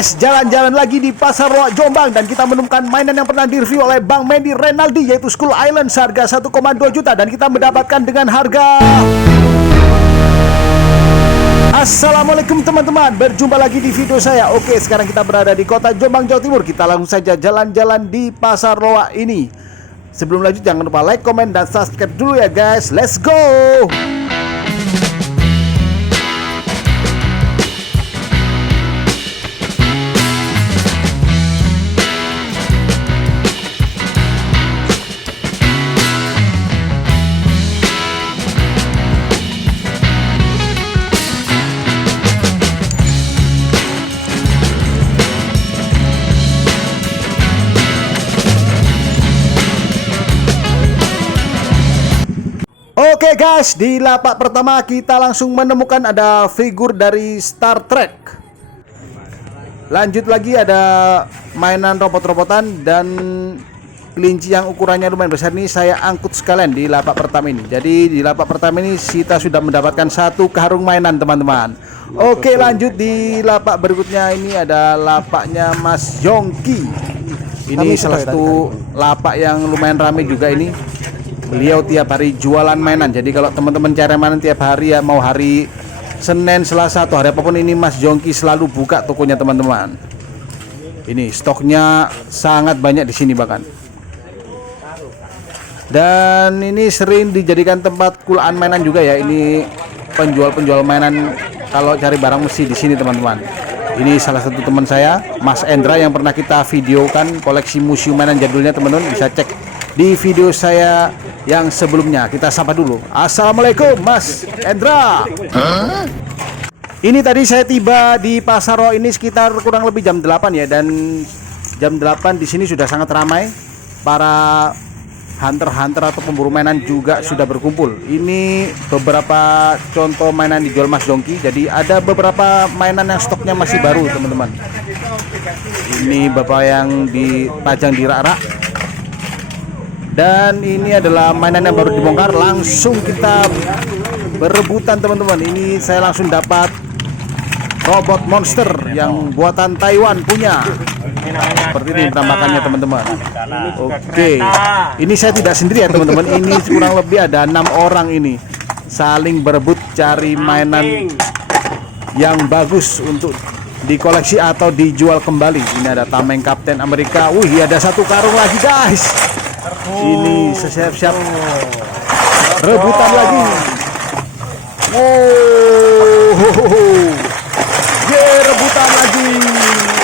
guys, jalan-jalan lagi di Pasar Loak Jombang dan kita menemukan mainan yang pernah direview oleh Bang Mendy Renaldi, yaitu Skull Island seharga 1,2 juta dan kita mendapatkan dengan harga. Assalamualaikum teman-teman, berjumpa lagi di video saya. Oke, sekarang kita berada di kota Jombang, Jawa Timur. Kita langsung saja jalan-jalan di Pasar Loak ini. Sebelum lanjut jangan lupa like, komen, dan subscribe dulu ya guys. Let's go. Oke guys, di lapak pertama kita langsung menemukan ada figur dari Star Trek. Lanjut lagi ada mainan robot-robotan dan kelinci yang ukurannya lumayan besar. Ini saya angkut sekalian di lapak pertama ini. Jadi di lapak pertama ini kita sudah mendapatkan satu karung mainan teman-teman. Oke, lanjut di lapak berikutnya. Ini ada lapaknya Mas Yongki. Ini salah satu lapak yang lumayan ramai juga ini. Beliau tiap hari jualan mainan. Jadi kalau teman-teman cari mainan tiap hari ya, mau hari Senin, Selasa atau hari apapun, ini Mas Yongki selalu buka tokonya teman-teman. Ini stoknya sangat banyak di sini bahkan. Dan ini sering dijadikan tempat kulaan mainan juga ya. Ini penjual-penjual mainan kalau cari barang mesti di sini teman-teman. Ini salah satu teman saya, Mas Endra, yang pernah kita videokan koleksi museum mainan jadulnya teman-teman. Bisa cek di video saya yang sebelumnya. Kita sapa dulu. Assalamualaikum Mas Endra. Ini tadi saya tiba di Pasar Loak ini sekitar kurang lebih jam 8 ya, dan jam 8 di sini sudah sangat ramai. Para hunter-hunter atau pemburu mainan juga sudah berkumpul. Ini beberapa contoh mainan dijual Mas Yongki. Jadi ada beberapa mainan yang stoknya masih baru teman-teman. Ini bapak yang dipajang di rak-rak. Dan ini adalah mainan yang baru dibongkar. Langsung kita berebutan teman-teman. Ini saya langsung dapat robot monster yang buatan Taiwan punya. Seperti ini penampakannya teman-teman. Oke, ini saya tidak sendiri ya teman-teman. Ini kurang lebih ada 6 orang ini saling berebut cari mainan yang bagus untuk dikoleksi atau dijual kembali. Ini ada tameng Kapten Amerika. Wih, ada satu karung lagi guys. Ini siap-siap rebutan lagi. Rebutan lagi.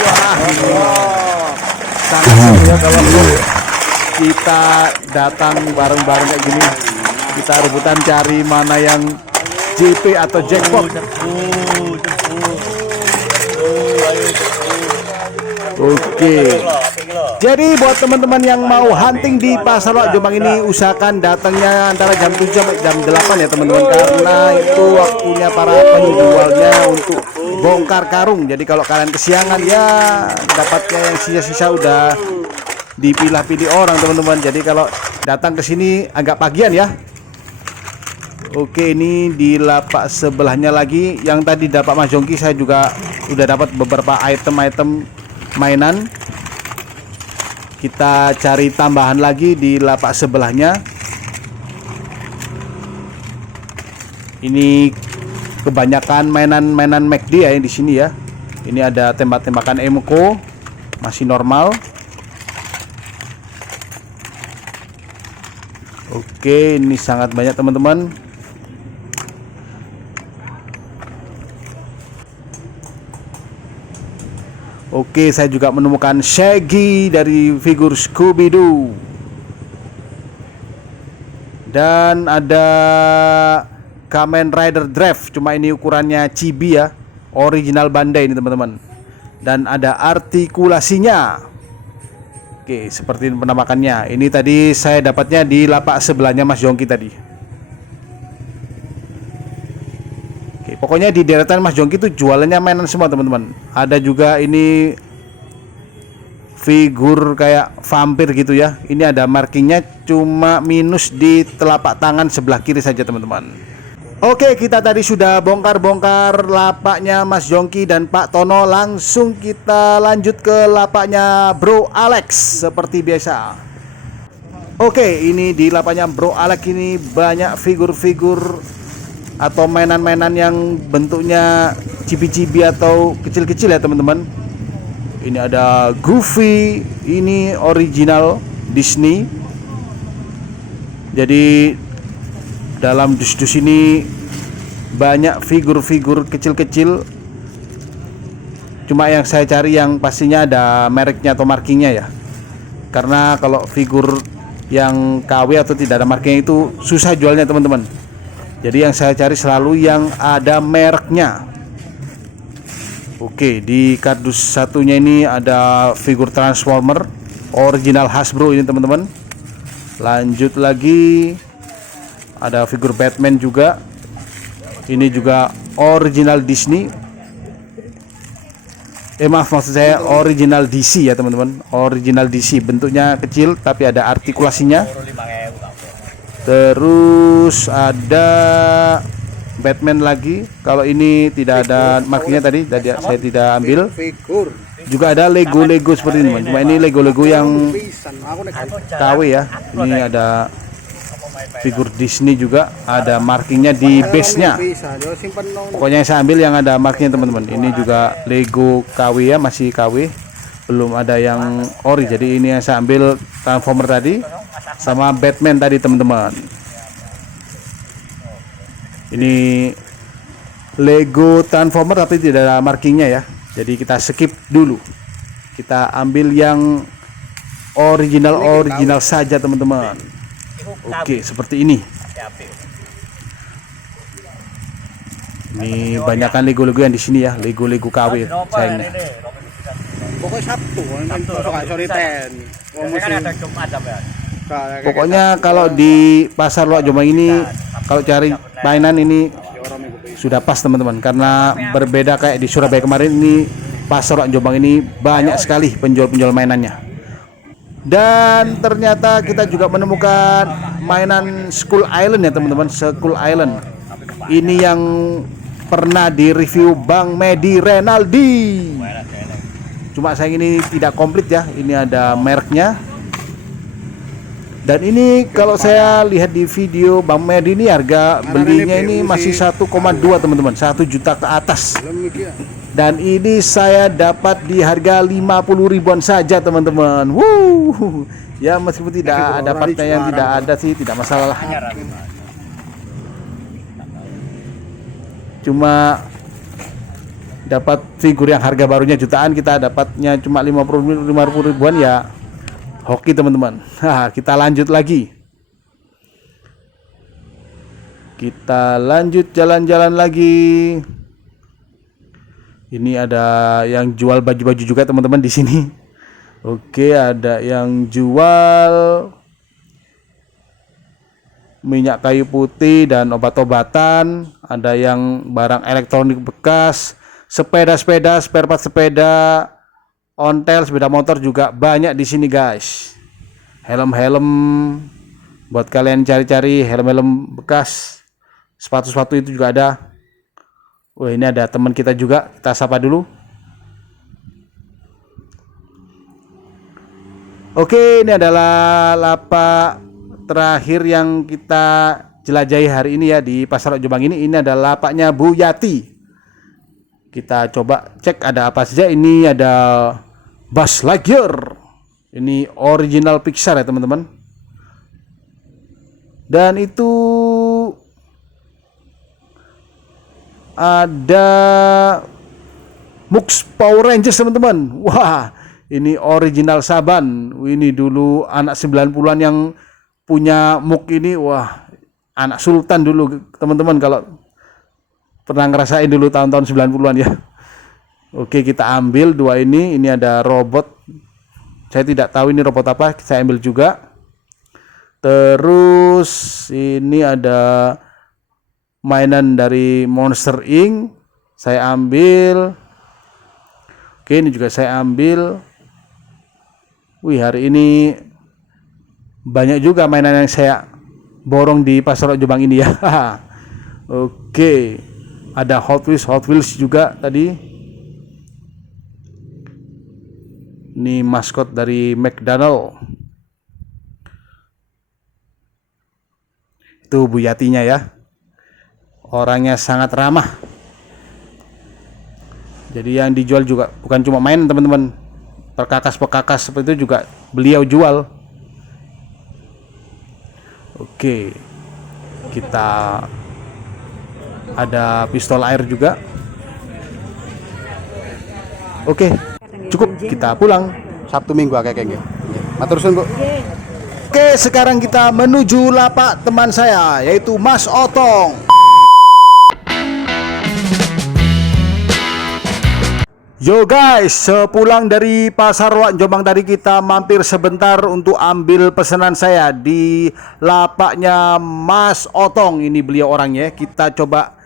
Wah, sangat seru ya kalau kita datang bareng-bareng kayak gini. Kita rebutan cari mana yang JP atau jackpot. Oke. Jadi buat teman-teman yang mau hunting di Pasar Loak Jombang ini, usahakan datangnya antara jam 7 sampai jam 8 ya teman-teman, karena itu waktunya para penjualnya untuk bongkar karung. Jadi kalau kalian kesiangan ya dapatnya yang sisa-sisa udah dipilah-pilih orang teman-teman. Jadi kalau datang ke sini agak pagian ya. Oke, ini di lapak sebelahnya lagi yang tadi dapat Mas Yongki, saya juga udah dapat beberapa item-item mainan. Kita cari tambahan lagi di lapak sebelahnya. Ini kebanyakan mainan-mainan McD ya di sini ya. Ini ada tembak-tembakan Emco masih normal. Oke, ini sangat banyak teman-teman. Oke, saya juga menemukan Shaggy dari figur Scooby-Doo. Dan ada Kamen Rider Draft, cuma ini ukurannya chibi ya, original Bandai ini teman-teman. Dan ada artikulasinya. Oke, seperti penampakannya. Ini tadi saya dapatnya di lapak sebelahnya Mas Yongki tadi. Pokoknya di deretan Mas Yongki itu jualannya mainan semua teman-teman. Ada juga ini figur kayak vampir gitu ya. Ini ada markingnya, cuma minus di telapak tangan sebelah kiri saja teman-teman. Oke, kita tadi sudah bongkar-bongkar lapaknya Mas Jongki dan Pak Tono. Langsung kita lanjut ke lapaknya Bro Alex seperti biasa. Oke, ini di lapaknya Bro Alex ini banyak figur-figur atau mainan-mainan yang bentuknya cibi-cibi atau kecil-kecil ya teman-teman. Ini ada Goofy, ini original Disney. Jadi dalam dus-dus ini banyak figur-figur kecil-kecil. Cuma yang saya cari yang pastinya ada mereknya atau markingnya ya. Karena kalau figur yang KW atau tidak ada markingnya itu susah jualnya teman-teman. Jadi yang saya cari selalu yang ada mereknya. Oke, di kardus satunya ini ada figur Transformer original Hasbro ini teman-teman. Lanjut lagi ada figur Batman juga. Ini juga original Disney. Maksud saya original DC ya teman-teman. Original DC, bentuknya kecil tapi ada artikulasinya. Terus ada Batman lagi. Kalau ini tidak ada markingnya tadi saya tidak ambil. Juga ada Lego seperti ini teman. Cuma ini Lego yang KW ya. Ini ada figur Disney juga, ada markingnya di base-nya. Pokoknya yang saya ambil yang ada markingnya teman-teman. Ini juga Lego KW ya, masih KW, belum ada yang ori. Jadi ini yang saya ambil Transformer tadi sama Batman tadi teman-teman. Ini Lego Transformer tapi tidak ada markingnya ya. Jadi kita skip dulu. Kita ambil yang original saja teman-teman. Oke, seperti ini. Ini banyakkan Lego-Lego yang di sini ya, Lego KW sayangnya. Pokoknya kalau di pasar Loak Jombang ini kalau cari mainan ini sudah pas teman-teman, karena berbeda kayak di Surabaya kemarin. Ini pasar Loak Jombang ini banyak sekali penjual-penjual mainannya. Dan ternyata kita juga menemukan mainan Skull Island ya teman-teman. Skull Island ini yang pernah direview Bang Medi Renaldi. Cuma sayang ini tidak komplit ya. Ini ada mereknya. Dan ini kalau saya lihat di video Bang Medi ini harga belinya ini masih 1,2 teman-teman, 1 juta ke atas. Dan ini saya dapat di harga 50 ribuan saja teman-teman. Ya meskipun tidak ada partnya yang tidak ada sih tidak masalah lah. Cuma dapat figur yang harga barunya jutaan, kita dapatnya cuma 50 ribuan ya. Hoki teman-teman. Kita lanjut lagi. Kita lanjut jalan-jalan lagi. Ini ada yang jual baju-baju juga teman-teman di sini. Oke, ada yang jual minyak kayu putih dan obat-obatan. Ada yang barang elektronik bekas, sepeda-sepeda, spare part sepeda, ontel, sepeda motor juga banyak di sini guys. Helm-helm buat kalian cari-cari helm-helm bekas, sepatu-sepatu itu juga ada. Wah, ini ada teman kita juga, kita sapa dulu. Oke, ini adalah lapak terakhir yang kita jelajahi hari ini ya di Pasar Loak Jombang ini. Ini adalah lapaknya Bu Yati. Kita coba cek ada apa saja. Ini ada Buzz Lightyear. Ini original Pixar ya teman-teman. Dan itu ada Mux Power Rangers teman-teman. Wah, ini original Saban. Ini dulu anak 90-an yang punya Mux ini. Wah, anak sultan dulu teman-teman kalau pernah ngerasain dulu tahun-tahun 90-an ya. Oke, kita ambil dua ini. Ini ada robot. Saya tidak tahu ini robot apa, saya ambil juga. Terus ini ada mainan dari Monster Inc. Saya ambil. Oke, ini juga saya ambil. Wih, hari ini banyak juga mainan yang saya borong di Pasar Loak Jombang ini ya. Oke, ada Hot Wheels juga tadi. Ini maskot dari McDonald. Itu Bu Yatinya ya. Orangnya sangat ramah. Jadi yang dijual juga bukan cuma main teman-teman. Perkakas-perkakas seperti itu juga beliau jual. Oke. Kita ada pistol air juga. Oke. Cukup, kita pulang. Sabtu Minggu akeh kengge. Matur suwun, Bu. Oke, sekarang kita menuju lapak teman saya, yaitu Mas Otong. Yo guys, sepulang dari Pasar Wak Jombang tadi kita mampir sebentar untuk ambil pesanan saya di lapaknya Mas Otong. Ini beliau orangnya. Kita coba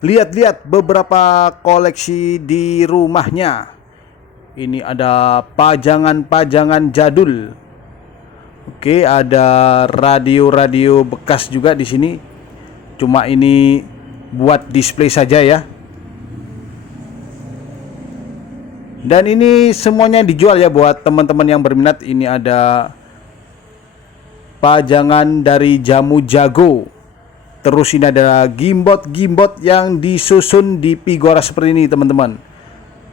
lihat-lihat beberapa koleksi di rumahnya. Ini ada pajangan-pajangan jadul. Oke, ada radio-radio bekas juga di sini. Cuma ini buat display saja ya. Dan ini semuanya dijual ya buat teman-teman yang berminat. Ini ada pajangan dari Jamu Jago. Terus ini ada gimbot-gimbot yang disusun di figura seperti ini teman-teman.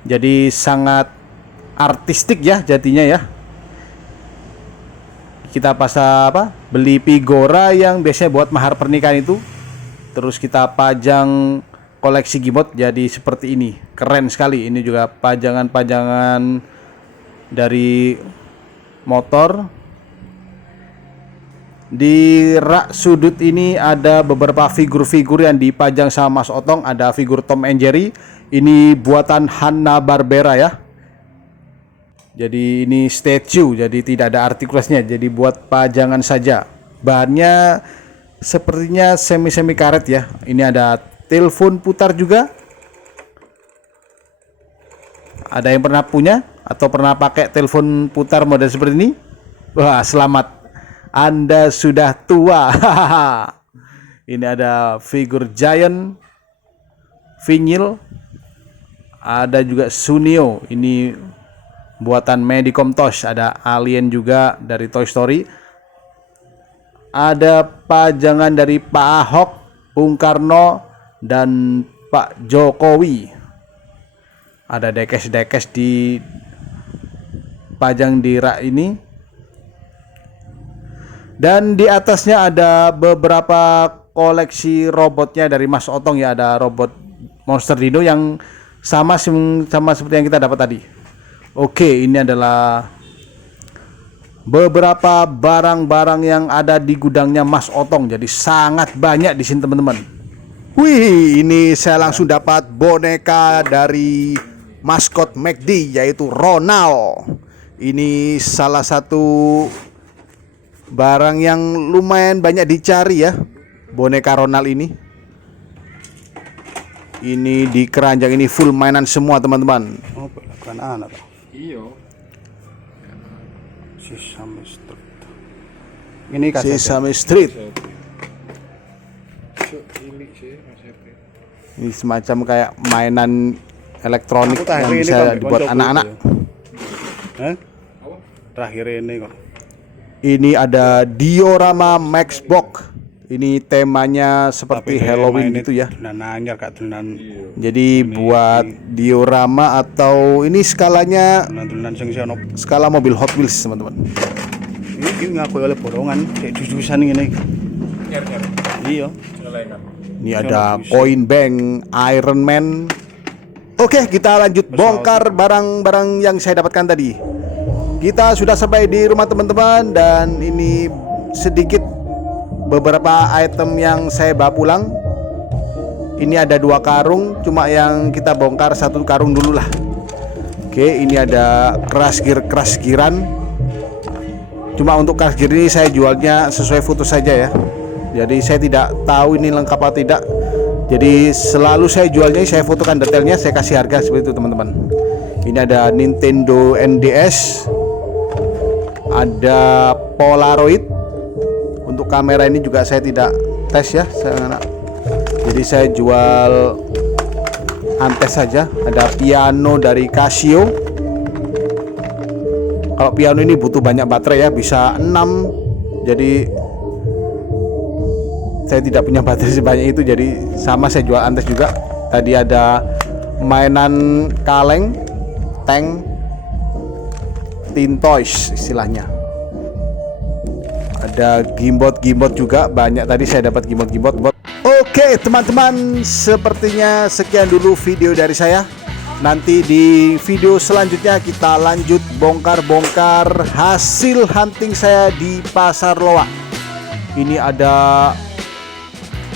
Jadi sangat artistik ya jadinya ya. Kita beli figura yang biasanya buat mahar pernikahan itu, terus kita pajang koleksi gimbot jadi seperti ini. Keren sekali. Ini juga pajangan-pajangan dari motor. Di rak sudut ini ada beberapa figur-figur yang dipajang sama Mas Otong. Ada figur Tom and Jerry. Ini buatan Hanna-Barbera ya. Jadi ini statue, jadi tidak ada artikulasinya, jadi buat pajangan saja. Bahannya sepertinya semi karet ya. Ini ada telepon putar juga. Ada yang pernah punya atau pernah pakai telepon putar model seperti ini? Wah, selamat. Anda sudah tua. Ini ada figur Giant, Vinyl. Ada juga Sunio. Ini buatan Medicom Toys. Ada Alien juga dari Toy Story. Ada pajangan dari Pak Ahok, Bung Karno, dan Pak Jokowi. Ada dekes-dekes di pajang di rak ini. Dan di atasnya ada beberapa koleksi robotnya dari Mas Otong ya. Ada robot Monster Dino yang sama seperti yang kita dapat tadi. Oke, ini adalah beberapa barang-barang yang ada di gudangnya Mas Otong. Jadi sangat banyak di sini teman-teman. Wih, ini saya langsung dapat boneka dari maskot McD yaitu Ronald. Ini salah satu barang yang lumayan banyak dicari ya, boneka Ronald ini. Ini di keranjang ini full mainan semua teman-teman. Oh, bukan anak. Iya. Sesame Street. Ini kaset. Sesame Street. Ini semacam kayak mainan elektronik yang bisa dibuat anak-anak. Terakhir ini kok. Ini ada diorama Maxbox. Ini temanya seperti Halloween gitu ya. Nanyar kak tunan. Jadi buat diorama atau ini skalanya skala mobil Hot Wheels teman-teman. Ini ngaku oleh borongan kayak jujusan ini. Iya. Ini ada Coin Bank, Iron Man. Oke, kita lanjut bongkar barang-barang yang saya dapatkan tadi. Kita sudah sampai di rumah teman-teman dan ini sedikit beberapa item yang saya bawa pulang. Ini ada 2 karung, cuma yang kita bongkar 1 karung dulu lah. Oke, ini ada crash gearan. Cuma untuk crash gear ini saya jualnya sesuai foto saja ya. Jadi saya tidak tahu ini lengkap atau tidak. Jadi selalu saya jualnya saya fotokan detailnya, saya kasih harga seperti itu teman-teman. Ini ada Nintendo NDS. Ada Polaroid. Untuk kamera ini juga saya tidak tes ya, jadi Jadi saya jual antes saja. Ada piano dari Casio. Kalau piano ini butuh banyak baterai ya, bisa 6. Jadi saya tidak punya baterai sebanyak itu, jadi sama saya jual antes juga. Tadi ada mainan kaleng, tank, tin toys istilahnya. Ada gimbot juga, banyak tadi saya dapat gimbot. Oke teman-teman, sepertinya sekian dulu video dari saya. Nanti di video selanjutnya kita lanjut bongkar hasil hunting saya di Pasar Loak. Ini ada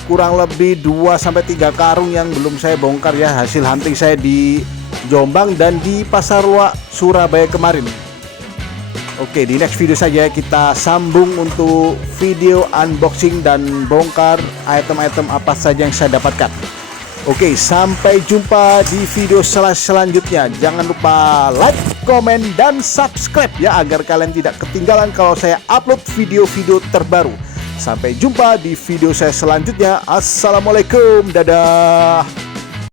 kurang lebih 2-3 karung yang belum saya bongkar ya, hasil hunting saya di Jombang dan di Pasar Loak Surabaya kemarin. Oke, di next video saja kita sambung untuk video unboxing dan bongkar item-item apa saja yang saya dapatkan. Oke, sampai jumpa di video selanjutnya. Jangan lupa like, komen, dan subscribe ya, agar kalian tidak ketinggalan kalau saya upload video-video terbaru. Sampai jumpa di video saya selanjutnya. Assalamualaikum, dadah.